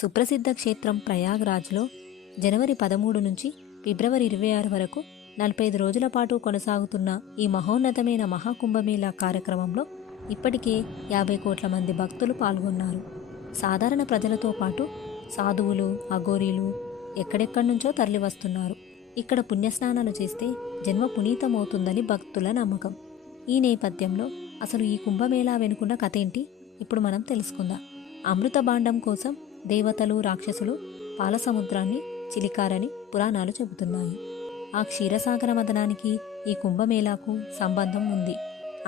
సుప్రసిద్ధ క్షేత్రం ప్రయాగ్రాజ్లో జనవరి 13 నుంచి ఫిబ్రవరి 26 వరకు 45 రోజుల పాటు కొనసాగుతున్న ఈ మహోన్నతమైన మహాకుంభమేళా కార్యక్రమంలో ఇప్పటికే 50 కోట్ల మంది భక్తులు పాల్గొన్నారు. సాధారణ ప్రజలతో పాటు సాధువులు, అఘోరీలు ఎక్కడెక్కడి నుంచో తరలివస్తున్నారు. ఇక్కడ పుణ్యస్నానాలు చేస్తే జన్మ పునీతమవుతుందని భక్తుల నమ్మకం. ఈ నేపథ్యంలో అసలు ఈ కుంభమేళా వెనుకున్న కథేంటి ఇప్పుడు మనం తెలుసుకుందాం. అమృత భాండం కోసం దేవతలు, రాక్షసులు పాలసముద్రాన్ని చిలికారని పురాణాలు చెబుతున్నాయి. ఆ క్షీరసాగర మదనానికి ఈ కుంభమేళాకు సంబంధం ఉంది.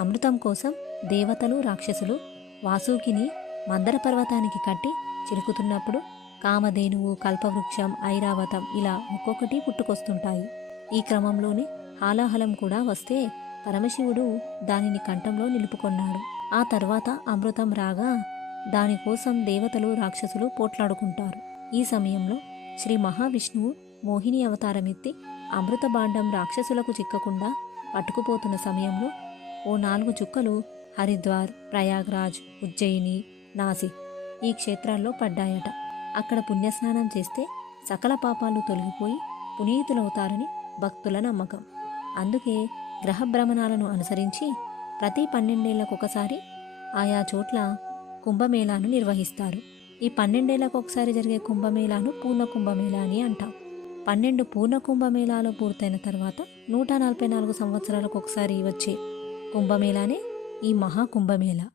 అమృతం కోసం దేవతలు, రాక్షసులు వాసుకిని మందర పర్వతానికి కట్టి చిలుకుతున్నప్పుడు కామధేనువు, కల్పవృక్షం, ఐరావతం ఇలా ఒక్కొక్కటి పుట్టుకొస్తుంటాయి. ఈ క్రమంలోనే హాలాహలం కూడా వస్తే పరమశివుడు దానిని కంఠంలో నిలుపుకొన్నాడు. ఆ తర్వాత అమృతం రాగా దానికోసం దేవతలు, రాక్షసులు పోట్లాడుకుంటారు. ఈ సమయంలో శ్రీ మహావిష్ణువు మోహిని అవతారమెత్తి అమృత భాండం రాక్షసులకు చిక్కకుండా పట్టుకుపోతున్న సమయంలో ఓ 4 చుక్కలు హరిద్వార్, ప్రయాగ్రాజ్, ఉజ్జయిని, నాసిక్ ఈ క్షేత్రాల్లో పడ్డాయట. అక్కడ పుణ్యస్నానం చేస్తే సకల పాపాలు తొలగిపోయి పునీతులవుతారని భక్తుల నమ్మకం. అందుకే గ్రహ భ్రమణాలను అనుసరించి ప్రతి 12 ఏళ్లకొకసారి ఆయా చోట్ల కుంభమేళాను నిర్వహిస్తారు. ఈ 12 ఏళ్లకొకసారి జరిగే కుంభమేళాను పూర్ణ కుంభమేళా అని అంటాం. 12 పూర్ణ కుంభమేళాలు పూర్తయిన తర్వాత 144 సంవత్సరాలకు ఒకసారి వచ్చే కుంభమేళానే ఈ మహాకుంభమేళా.